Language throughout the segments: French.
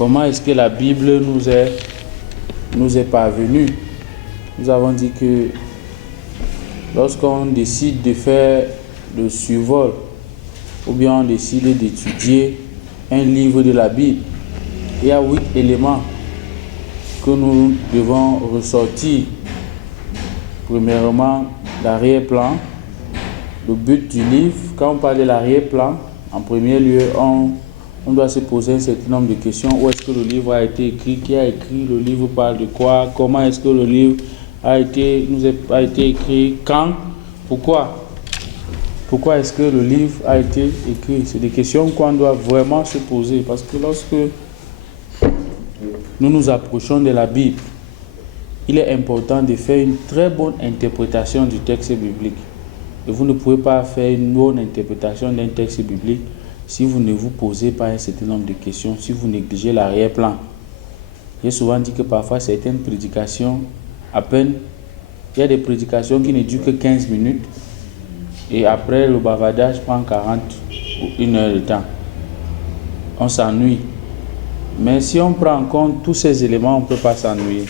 comment est-ce que la Bible nous est parvenue. Nous avons dit que lorsqu'on décide de faire le survol ou bien on décide d'étudier un livre de la Bible, il y a 8 éléments que nous devons ressortir. Premièrement, l'arrière-plan, le but du livre. Quand on parle de l'arrière-plan, en premier lieu, on doit se poser un certain nombre de questions. Où est-ce que le livre a été écrit? Qui a écrit? Le livre parle de quoi? Comment est-ce que le livre a été écrit? Quand? Pourquoi? Pourquoi est-ce que le livre a été écrit? C'est des questions qu'on doit vraiment se poser. Parce que lorsque nous nous approchons de la Bible, il est important de faire une très bonne interprétation du texte biblique. Et vous ne pouvez pas faire une bonne interprétation d'un texte biblique si vous ne vous posez pas un certain nombre de questions, si vous négligez l'arrière-plan. J'ai souvent dit que parfois certaines prédications, à peine, il y a des prédications qui ne durent que 15 minutes et après le bavardage prend 40 ou 1 heure de temps. On s'ennuie. Mais si on prend en compte tous ces éléments, on ne peut pas s'ennuyer.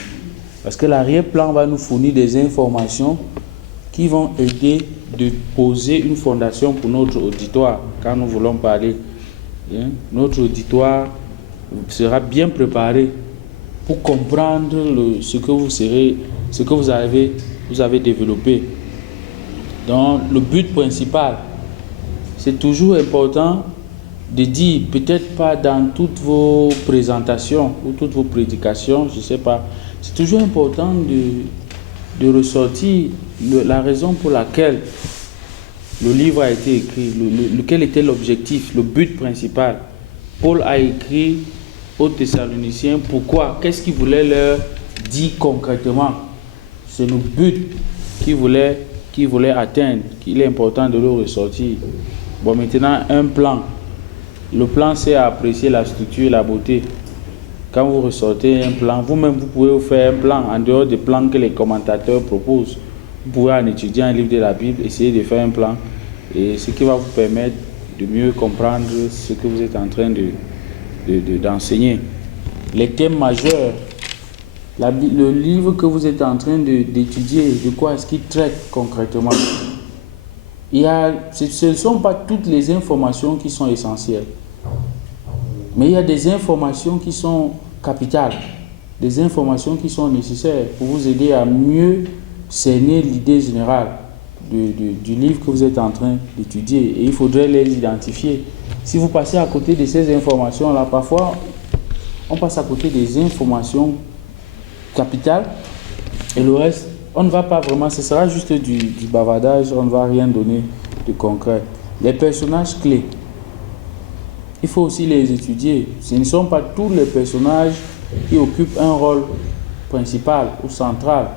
Parce que l'arrière-plan va nous fournir des informations qui vont aider de poser une fondation pour notre auditoire quand nous voulons parler. Notre auditoire sera bien préparé pour comprendre ce que vous avez développé. Donc le but principal, c'est toujours important de dire, peut-être pas dans toutes vos présentations ou toutes vos prédications, je ne sais pas, c'est toujours important de ressortir la raison pour laquelle le livre a été écrit, quel était l'objectif, le but principal. Paul a écrit aux Thessaloniciens, pourquoi, qu'est-ce qu'il voulait leur dire concrètement. C'est le but qu'il voulait atteindre, qu'il est important de le ressortir. Bon, maintenant, un plan. Le plan, c'est apprécier la structure et la beauté. Quand vous ressortez un plan, vous-même, vous pouvez vous faire un plan en dehors des plans que les commentateurs proposent. Vous pouvez, en étudiant un livre de la Bible, essayer de faire un plan, et ce qui va vous permettre de mieux comprendre ce que vous êtes en train d'enseigner. Les thèmes majeurs, le livre que vous êtes en train d'étudier, de quoi est-ce qu'il traite concrètement? Ce ne sont pas toutes les informations qui sont essentielles. Mais il y a des informations qui sont capitales, des informations qui sont nécessaires pour vous aider à mieux cerner l'idée générale du livre que vous êtes en train d'étudier. Et il faudrait les identifier. Si vous passez à côté de ces informations-là, parfois, on passe à côté des informations capitales et le reste, on ne va pas vraiment, ce sera juste du bavardage, on ne va rien donner de concret. Les personnages clés, il faut aussi les étudier. Ce ne sont pas tous les personnages qui occupent un rôle principal ou central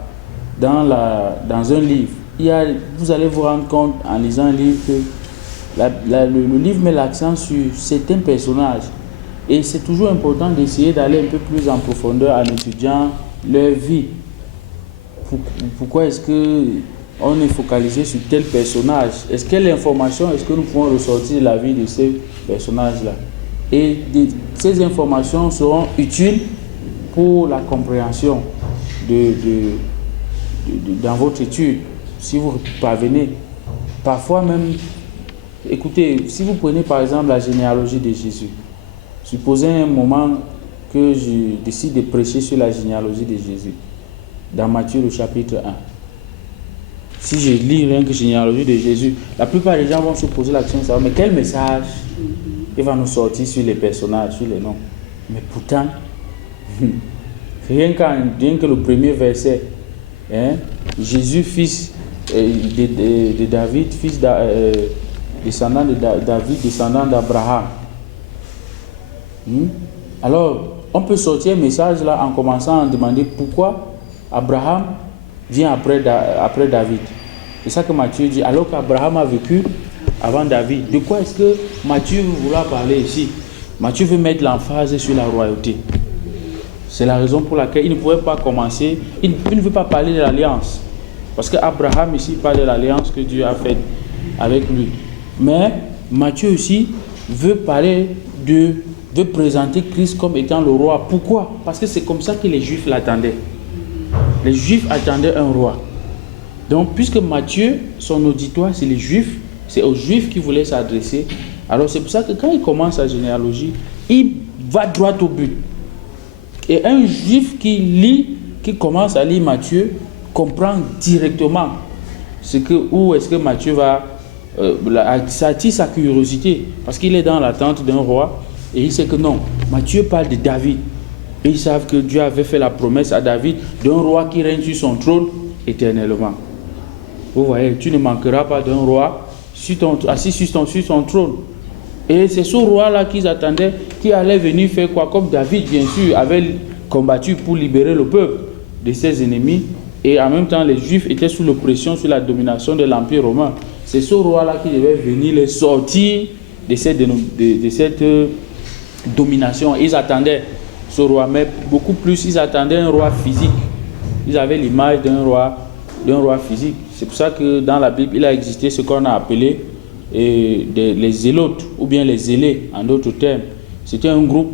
dans un livre. Vous allez vous rendre compte en lisant un livre que le livre met l'accent sur certains personnages. Et c'est toujours important d'essayer d'aller un peu plus en profondeur en étudiant leur vie. Pourquoi est-ce qu'on est focalisé sur tel personnage? Est-ce que nous pouvons ressortir de la vie de ces personnages-là? Et ces informations seront utiles pour la compréhension dans votre étude, si vous parvenez. Parfois même, écoutez, si vous prenez par exemple la généalogie de Jésus, supposez un moment que je décide de prêcher sur la généalogie de Jésus, dans Matthieu le chapitre 1. Si je lis rien que la généalogie de Jésus, la plupart des gens vont se poser la question de savoir, mais quel message il va nous sortir sur les personnages, sur les noms? Mais pourtant, rien que le premier verset, Jésus, fils de David, descendant de David, descendant d'Abraham. Alors, on peut sortir un message là en commençant à demander pourquoi Abraham vient après David. C'est ça que Matthieu dit, alors qu'Abraham a vécu avant David. De quoi est-ce que Matthieu veut vouloir parler ici? Matthieu veut mettre l'emphase sur la royauté. C'est la raison pour laquelle il ne pouvait pas commencer, il ne veut pas parler de l'alliance. Parce qu'Abraham ici parle de l'alliance que Dieu a faite avec lui. Mais Matthieu aussi veut parler de veut présenter Christ comme étant le roi. Pourquoi? Parce que c'est comme ça que les Juifs l'attendaient. Les Juifs attendaient un roi. Donc, puisque Matthieu, son auditoire, c'est les Juifs, c'est aux Juifs qu'il voulait s'adresser. Alors, c'est pour ça que quand il commence sa généalogie, il va droit au but. Et un Juif qui lit, qui commence à lire Matthieu, comprend directement où est-ce que Matthieu va... ça attire sa curiosité, parce qu'il est dans l'attente d'un roi, et il sait que non, Matthieu parle de David. Et ils savent que Dieu avait fait la promesse à David d'un roi qui règne sur son trône éternellement. Vous voyez, tu ne manqueras pas d'un roi assis sur son trône. Et c'est ce roi-là qu'ils attendaient, qui allait venir faire quoi? Comme David, bien sûr, avait combattu pour libérer le peuple de ses ennemis. Et en même temps, les Juifs étaient sous l'oppression, sous la domination de l'Empire romain. C'est ce roi-là qui devait venir les sortir de cette domination. Ils attendaient ce roi, mais beaucoup plus, ils attendaient un roi physique. Ils avaient l'image d'un roi physique. C'est pour ça que dans la Bible, il a existé ce qu'on a appelé les zélotes, ou bien les zélés, en d'autres termes. C'était un groupe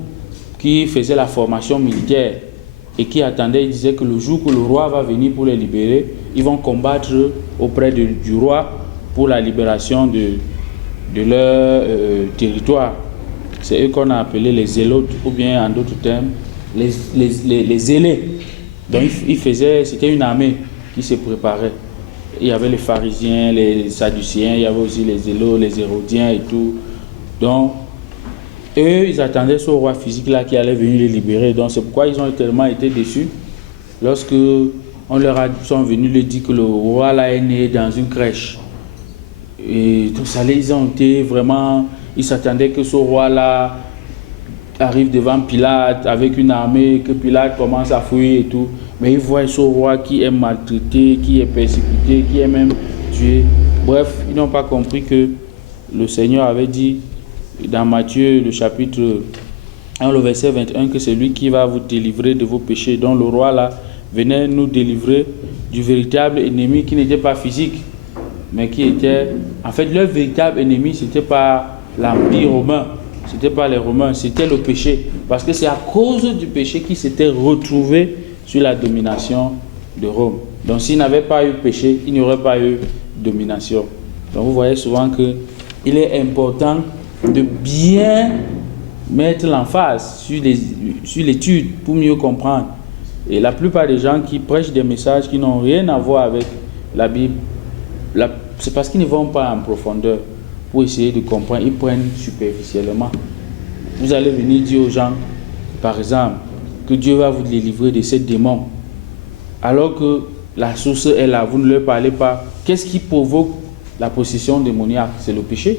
qui faisait la formation militaire et qui attendait, il disait que le jour que le roi va venir pour les libérer, ils vont combattre auprès du roi pour la libération de leur territoire. C'est eux qu'on a appelé les zélotes, ou bien en d'autres termes, les zélés. Donc c'était une armée qui se préparait. Il y avait les pharisiens, les sadducéens, il y avait aussi les zélotes, les hérodiens et tout. Donc, eux, ils attendaient ce roi physique-là qui allait venir les libérer. Donc, c'est pourquoi ils ont tellement été déçus lorsque sont venus leur dire que le roi là est né dans une crèche. Et tout ça, ils ont été vraiment... Ils s'attendaient que ce roi-là arrive devant Pilate avec une armée, que Pilate commence à fouiller et tout. Mais ils voient ce roi qui est maltraité, qui est persécuté, qui est même tué. Bref, ils n'ont pas compris que le Seigneur avait dit dans Matthieu, le chapitre 1, le verset 21, que c'est lui qui va vous délivrer de vos péchés. Donc le roi là venait nous délivrer du véritable ennemi qui n'était pas physique, mais qui était... En fait, leur véritable ennemi, ce n'était pas l'Empire romain, ce n'était pas les Romains, c'était le péché. Parce que c'est à cause du péché qu'ils s'étaient retrouvés sur la domination de Rome. Donc s'il n'avait pas eu péché, il n'y aurait pas eu domination. Donc vous voyez souvent qu'il est important de bien mettre l'emphase sur l'étude pour mieux comprendre. Et la plupart des gens qui prêchent des messages qui n'ont rien à voir avec la Bible, c'est parce qu'ils ne vont pas en profondeur pour essayer de comprendre. Ils prennent superficiellement. Vous allez venir dire aux gens, par exemple, que Dieu va vous délivrer de ces démons, alors que la source est là, vous ne leur parlez pas. Qu'est-ce qui provoque la possession démoniaque? C'est le péché.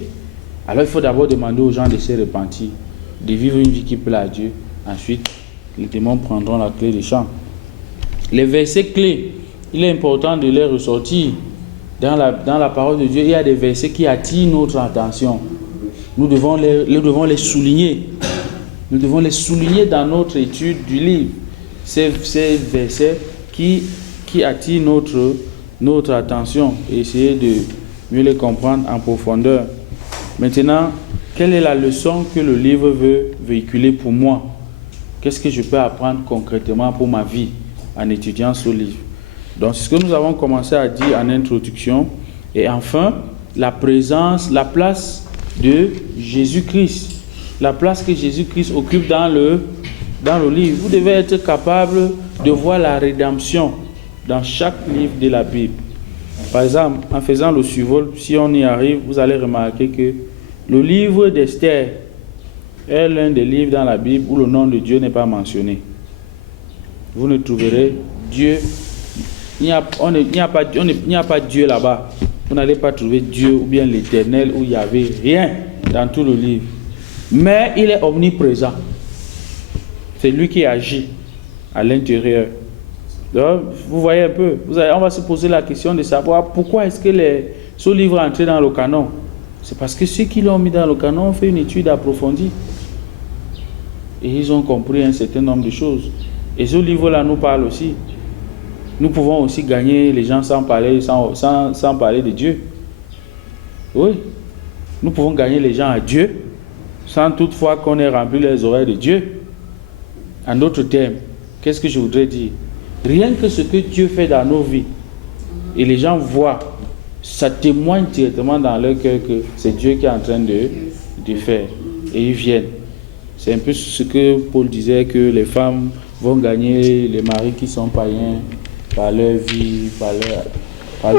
Alors il faut d'abord demander aux gens de se repentir, de vivre une vie qui plaît à Dieu. Ensuite, les démons prendront la clé des champs. Les versets clés, il est important de les ressortir. Dans la parole de Dieu, il y a des versets qui attirent notre attention. Nous devons les souligner. Nous devons les souligner dans notre étude du livre. Ces versets qui attirent notre attention et essayer de mieux les comprendre en profondeur. Maintenant, quelle est la leçon que le livre veut véhiculer pour moi? Qu'est-ce que je peux apprendre concrètement pour ma vie en étudiant ce livre? Donc, c'est ce que nous avons commencé à dire en introduction. Et enfin, la place de Jésus-Christ. La place que Jésus-Christ occupe dans le livre. Vous devez être capable de voir la rédemption dans chaque livre de la Bible. Par exemple, en faisant le survol, si on y arrive, vous allez remarquer que le livre d'Esther est l'un des livres dans la Bible où le nom de Dieu n'est pas mentionné. Vous ne trouverez Dieu. Il n'y a pas Dieu là-bas. Vous n'allez pas trouver Dieu ou bien l'Éternel où il n'y avait rien dans tout le livre. Mais il est omniprésent. C'est lui qui agit à l'intérieur. Donc, vous voyez un peu, on va se poser la question de savoir pourquoi est-ce que ce livre est entré dans le canon. C'est parce que ceux qui l'ont mis dans le canon ont fait une étude approfondie. Et ils ont compris un certain nombre de choses. Et ce livre-là nous parle aussi. Nous pouvons aussi gagner les gens sans parler de Dieu. Oui. Nous pouvons gagner les gens à Dieu sans toutefois qu'on ait rempli les oreilles de Dieu. En d'autres termes, qu'est-ce que je voudrais dire? Rien que ce que Dieu fait dans nos vies, et les gens voient, ça témoigne directement dans leur cœur que c'est Dieu qui est en train de faire. Et ils viennent. C'est un peu ce que Paul disait, que les femmes vont gagner les maris qui sont païens par leur vie, par leur façon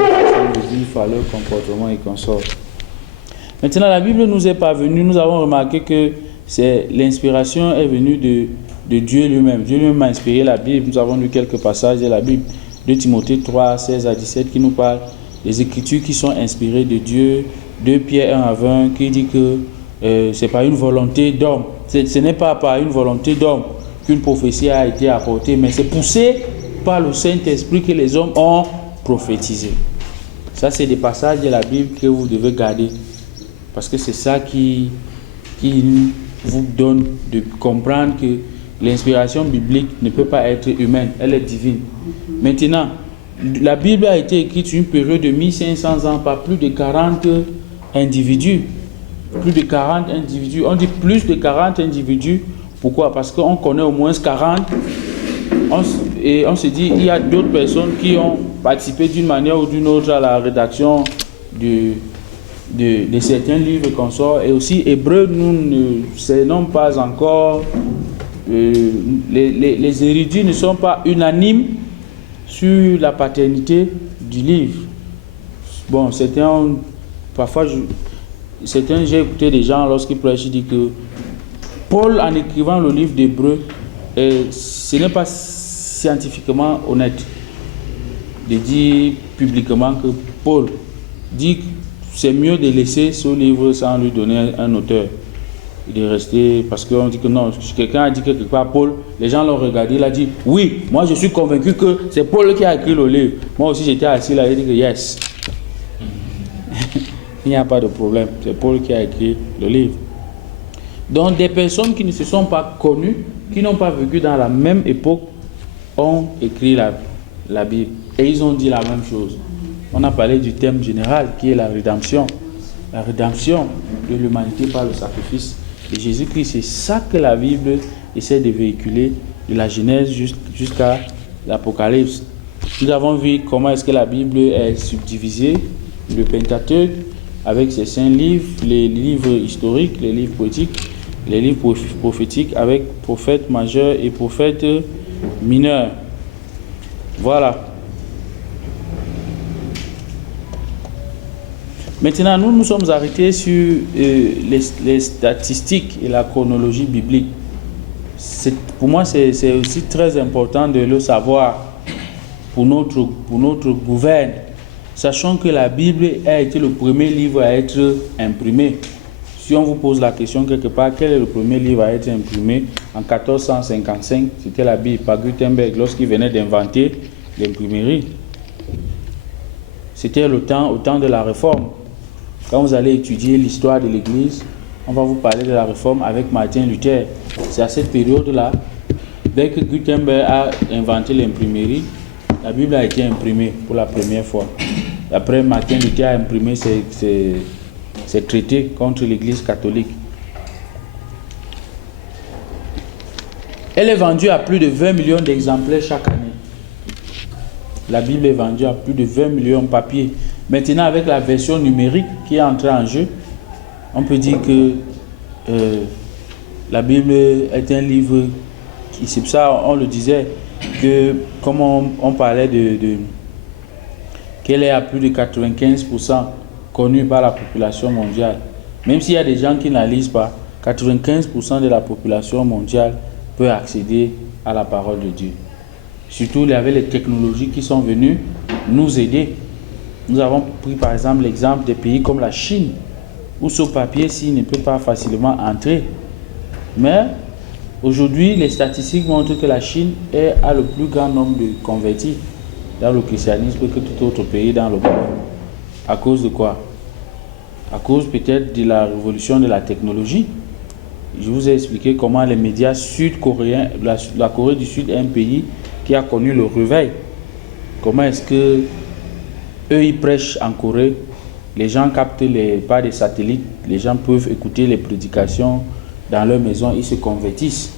de vivre, par leur comportement et consorts. Maintenant, la Bible nous est parvenue, nous avons remarqué que l'inspiration est venue de Dieu lui-même. Dieu lui-même a inspiré la Bible. Nous avons lu quelques passages de la Bible, de Timothée 3, 16 à 17, qui nous parle des Écritures qui sont inspirées de Dieu. 2 Pierre 1 à 20, qui dit que c'est par une volonté d'homme. Ce n'est pas par une volonté d'homme qu'une prophétie a été apportée, mais c'est poussé par le Saint-Esprit que les hommes ont prophétisé. Ça, c'est des passages de la Bible que vous devez garder, parce que c'est ça qui vous donne de comprendre que l'inspiration biblique ne peut pas être humaine, elle est divine. Maintenant, la Bible a été écrite sur une période de 1500 ans par plus de 40 individus. Plus de 40 individus. On dit plus de 40 individus. Pourquoi? Parce qu'on connaît au moins 40. Et on se dit, il y a d'autres personnes qui ont participé d'une manière ou d'une autre à la rédaction de certains livres qu'on sort. Et aussi, Hébreux, nous ne savons pas encore. Les érudits ne sont pas unanimes sur la paternité du livre. Bon, parfois, j'ai écouté des gens lorsqu'ils prêchent, ils disent que Paul, en écrivant le livre d'Hébreux, ce n'est pas scientifiquement honnête de dire publiquement que Paul dit que c'est mieux de laisser ce livre sans lui donner un auteur. De rester, parce qu'on dit que non, quelqu'un a dit quelque part Paul, les gens l'ont regardé, il a dit oui, moi je suis convaincu que c'est Paul qui a écrit le livre. Moi aussi j'étais assis là, il dit que yes. Il n'y a pas de problème, c'est Paul qui a écrit le livre. Donc des personnes qui ne se sont pas connues, qui n'ont pas vécu dans la même époque, ont écrit la Bible. Et ils ont dit la même chose. On a parlé du thème général qui est la rédemption. La rédemption de l'humanité par le sacrifice de Jésus-Christ. C'est ça que la Bible essaie de véhiculer de la Genèse jusqu'à l'Apocalypse. Nous avons vu comment est-ce que la Bible est subdivisée, le Pentateuque, avec ses 5 livres, les livres historiques, les livres poétiques, les livres prophétiques, avec prophètes majeurs et prophètes mineurs. Voilà. Maintenant, nous nous sommes arrêtés sur les statistiques et la chronologie biblique. Pour moi, c'est aussi très important de le savoir pour notre gouverne. Sachant que la Bible a été le premier livre à être imprimé. Si on vous pose la question quelque part, quel est le premier livre à être imprimé? En 1455, c'était la Bible par Gutenberg lorsqu'il venait d'inventer l'imprimerie. C'était au temps de la Réforme. Quand vous allez étudier l'histoire de l'Église, on va vous parler de la Réforme avec Martin Luther. C'est à cette période-là, dès que Gutenberg a inventé l'imprimerie, la Bible a été imprimée pour la première fois. Après, Martin Luther a imprimé ses traités contre l'Église catholique. Elle est vendue à plus de 20 millions d'exemplaires chaque année. La Bible est vendue à plus de 20 millions de papiers. Maintenant, avec la version numérique qui est entrée en jeu, on peut dire que la Bible est un livre qui, c'est pour ça on le disait, que comme on parlait qu'elle est à plus de 95% connue par la population mondiale. Même s'il y a des gens qui ne la lisent pas, 95% de la population mondiale peut accéder à la parole de Dieu. Surtout, il y avait les technologies qui sont venues nous aider. Nous avons pris par exemple l'exemple des pays comme la Chine, où ce papier-ci ne peut pas facilement entrer. Mais aujourd'hui, les statistiques montrent que la Chine a le plus grand nombre de convertis dans le christianisme que tout autre pays dans le monde. À cause de quoi? À cause peut-être de la révolution de la technologie. Je vous ai expliqué comment les médias sud-coréens, la Corée du Sud est un pays qui a connu le réveil. Comment est-ce que eux ils prêchent en Corée, les gens captent par des satellites, les gens peuvent écouter les prédications dans leur maison, ils se convertissent.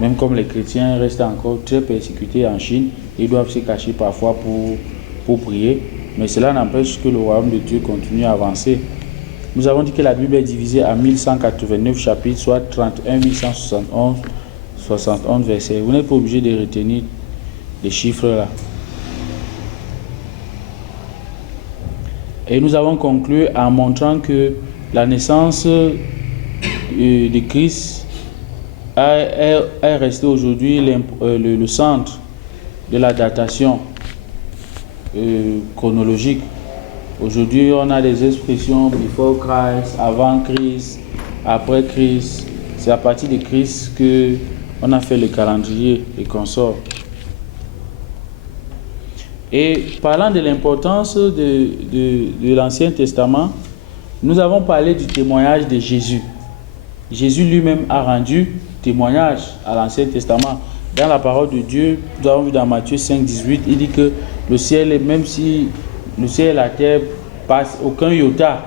Même comme les chrétiens restent encore très persécutés en Chine, ils doivent se cacher parfois pour prier. Mais cela n'empêche que le royaume de Dieu continue à avancer. Nous avons dit que la Bible est divisée en 1189 chapitres, soit 31 171 versets. Vous n'êtes pas obligé de retenir les chiffres là. Et nous avons conclu en montrant que la naissance de Christ est restée aujourd'hui le centre de la datation chronologique. Aujourd'hui, on a des expressions before Christ, avant Christ, après Christ. C'est à partir de Christ que on a fait le calendrier et consorts. Et parlant de l'importance de l'Ancien Testament, nous avons parlé du témoignage de Jésus. Jésus lui-même a rendu témoignage à l'Ancien Testament. Dans la parole de Dieu, nous avons vu dans Matthieu 5, 18, il dit que le ciel, même si le ciel et la terre passent, aucun iota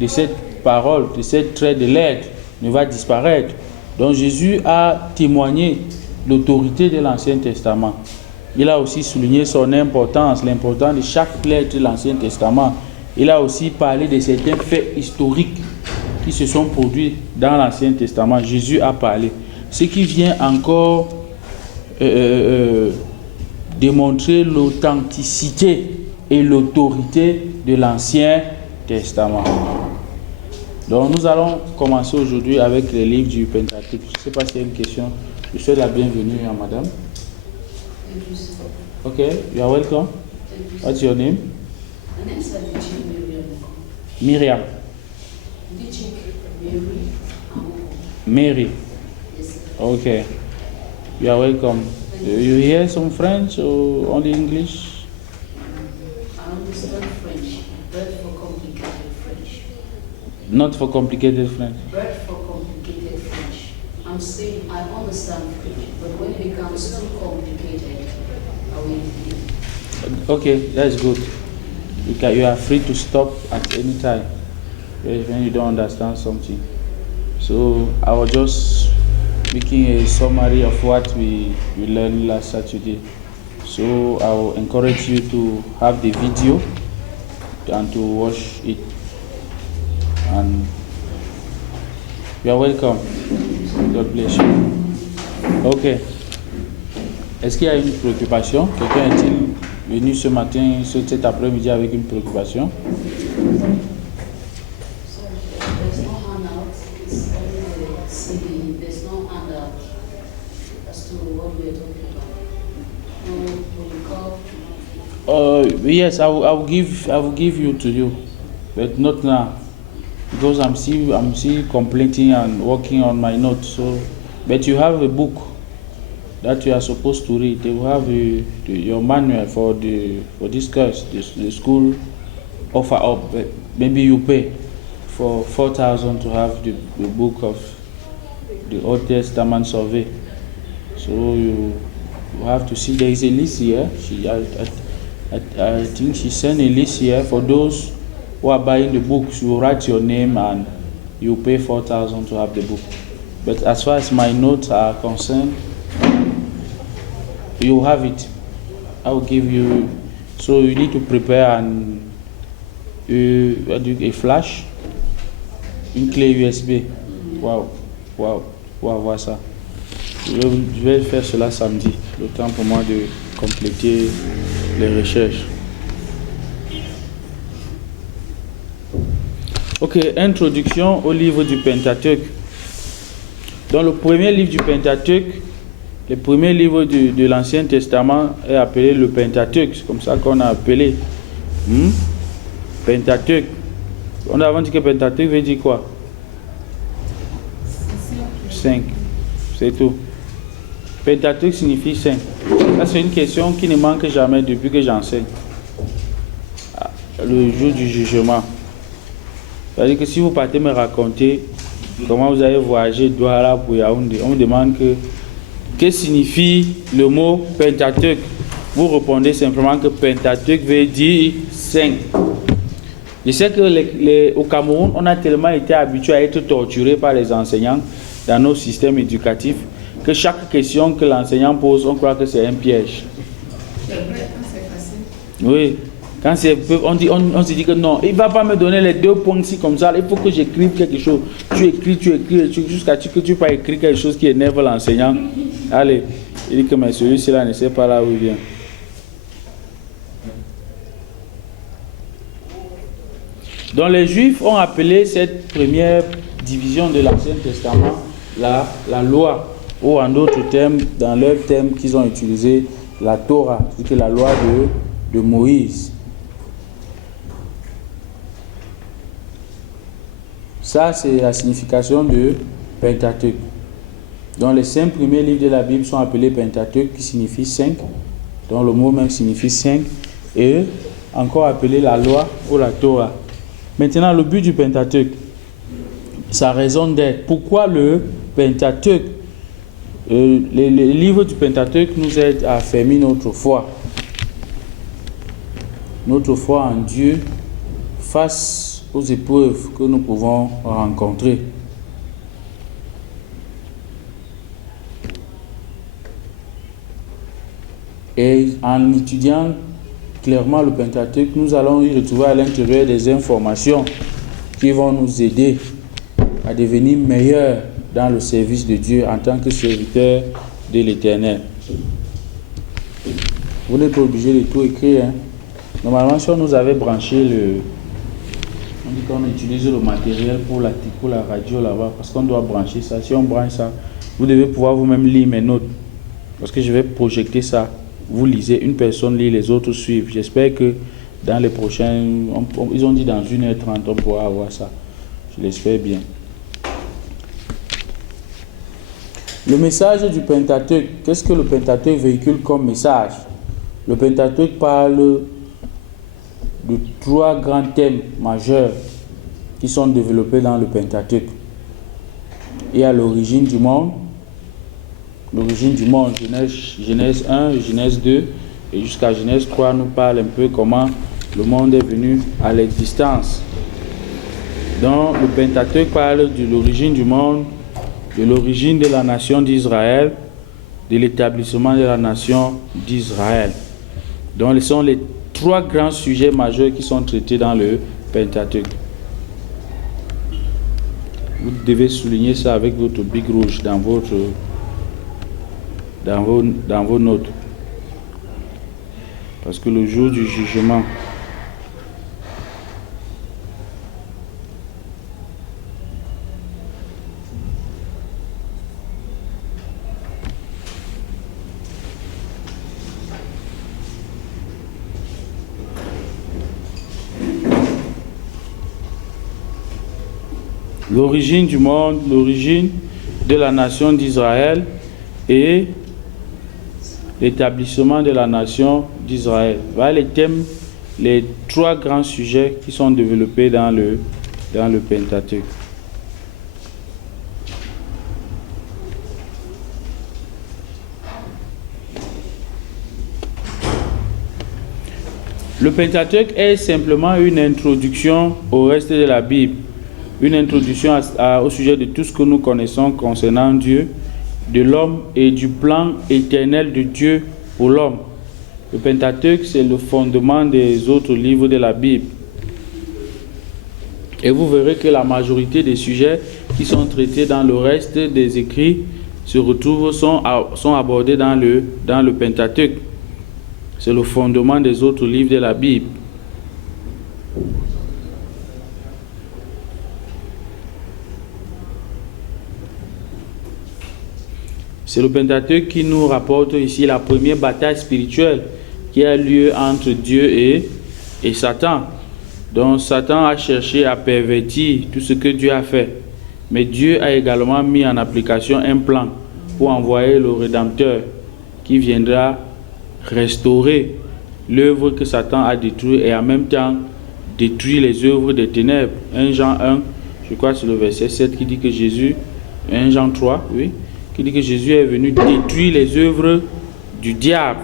de cette parole, de cette trait de lettre ne va disparaître. Donc Jésus a témoigné l'autorité de l'Ancien Testament. Il a aussi souligné son importance, l'importance de chaque lettre de l'Ancien Testament. Il a aussi parlé de certains faits historiques qui se sont produits dans l'Ancien Testament. Jésus a parlé. Ce qui vient encore démontrer l'authenticité et l'autorité de l'Ancien Testament. Donc nous allons commencer aujourd'hui avec les livres du Pentateuque. Je ne sais pas s'il y a une question. Je souhaite la bienvenue à madame. Okay, you are welcome. What's your name? My name is Miriam. Mary. Yes, sir. Okay. You are welcome. You hear some French or only English? I understand French, but for complicated French. Not for complicated French. But for complicated French. I'm saying I understand French, but when it becomes too complicated, I will leave. Okay, that's good. You are free to stop at any time when you don't understand something. So I was just making a summary of what we learned last Saturday. So I will encourage you to have the video and to watch it. And you are welcome. God bless you. Ok. Est-ce qu'il y a une préoccupation? Quelqu'un est-il venu ce matin, cet après-midi avec une préoccupation? There's no handout. It's only the CD. There's no handout as to what we are talking about. No protocol. Yes, I will give you to you, but not now, because I'm still completing and working on my notes. So, but you have a book that you are supposed to read. They will have your manual for this course. The school offer up. Maybe you pay for 4,000 to have the book of the Old Testament survey. So you have to see. There is a list here. I think she sent a list here for those who are buying the books. You write your name and you pay 4,000 to have the book. But as far as my notes are concerned, you have it. I will give you. So you need to prepare a flash, une clé USB. Wow, voir ça. Je vais faire cela samedi. Le temps pour moi de compléter les recherches. Ok, introduction au livre du Pentateuque. Dans le premier livre du Pentateuque, le premier livre de l'Ancien Testament est appelé le Pentateuque. C'est comme ça qu'on a appelé. Pentateuque. On a dit que Pentateuque veut dire quoi? 5. C'est tout. Pentateuque signifie 5. Ça, c'est une question qui ne manque jamais depuis que j'enseigne. Le jour du jugement. C'est-à-dire que si vous partez me raconter comment vous avez voyagé de Douala pour Yaoundé, on me demande que signifie le mot Pentateuque. Vous répondez simplement que Pentateuque veut dire 5. Je sais que au Cameroun, on a tellement été habitué à être torturé par les enseignants dans nos systèmes éducatifs, que chaque question que l'enseignant pose, on croit que c'est un piège. C'est vrai, quand c'est facile. Oui, quand c'est on se dit que non, il ne va pas me donner les 2 points ici comme ça, il faut que j'écrive quelque chose. Tu écris, jusqu'à ce que tu pas écrire quelque chose qui énerve l'enseignant. Allez, il dit que mais celui-ci là ne sait pas là où il vient. Donc les Juifs ont appelé cette première division de l'Ancien Testament la loi, ou en d'autres termes, dans leur terme qu'ils ont utilisé, la Torah, c'est la loi de Moïse. Ça, c'est la signification de Pentateuque. Donc les 5 premiers livres de la Bible sont appelés Pentateuque, qui signifie 5, donc le mot même signifie 5, et encore appelé la loi ou la Torah. Maintenant, le but du Pentateuque, sa raison d'être. Pourquoi le Pentateuque? Les livres du Pentateuque nous aident à affermir notre foi. Notre foi en Dieu face aux épreuves que nous pouvons rencontrer. Et en étudiant clairement le Pentateuque, nous allons y retrouver à l'intérieur des informations qui vont nous aider à devenir meilleurs dans le service de Dieu en tant que serviteurs de l'Éternel. Vous n'êtes pas obligé de tout écrire. Normalement, si on nous avait branché on dit qu'on utilise le matériel pour la radio là-bas, parce qu'on doit brancher ça. Si on branche ça, vous devez pouvoir vous-même lire mes notes. Parce que je vais projeter ça. Vous lisez, une personne lit, les autres suivent. J'espère que dans les prochains... ils ont dit dans 1h30, on pourra avoir ça. Je l'espère bien. Le message du Pentateuque. Qu'est-ce que le Pentateuque véhicule comme message? Le Pentateuque parle de 3 grands thèmes majeurs qui sont développés dans le Pentateuque. Il y a l'origine du monde. L'origine du monde, Genèse 1, Genèse 2 et jusqu'à Genèse 3 nous parle un peu comment le monde est venu à l'existence. Donc le Pentateuque parle de l'origine du monde, de l'origine de la nation d'Israël, de l'établissement de la nation d'Israël. Donc ce sont les 3 grands sujets majeurs qui sont traités dans le Pentateuque. Vous devez souligner ça avec votre bic rouge dans vos notes. Parce que le jour du jugement, l'origine du monde, l'origine de la nation d'Israël et l'établissement de la nation d'Israël. Voilà les thèmes, les 3 grands sujets qui sont développés dans le Pentateuque. Le Pentateuque est simplement une introduction au reste de la Bible, une introduction au sujet de tout ce que nous connaissons concernant Dieu, de l'homme et du plan éternel de Dieu pour l'homme. Le Pentateuque, c'est le fondement des autres livres de la Bible. Et vous verrez que la majorité des sujets qui sont traités dans le reste des écrits sont abordés dans le Pentateuque. C'est le fondement des autres livres de la Bible. C'est le Pentateuque qui nous rapporte ici la première bataille spirituelle qui a lieu entre Dieu et Satan. Donc Satan a cherché à pervertir tout ce que Dieu a fait. Mais Dieu a également mis en application un plan pour envoyer le Rédempteur qui viendra restaurer l'œuvre que Satan a détruite et en même temps détruire les œuvres des ténèbres. 1 Jean 1, je crois c'est le verset 7 qui dit que Jésus, 1 Jean 3, oui, qui dit que Jésus est venu détruire les œuvres du diable.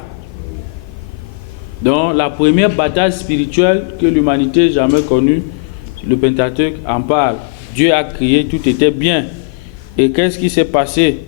Donc la première bataille spirituelle que l'humanité ait jamais connue, le Pentateuque en parle. Dieu a créé, tout était bien. Et qu'est-ce qui s'est passé?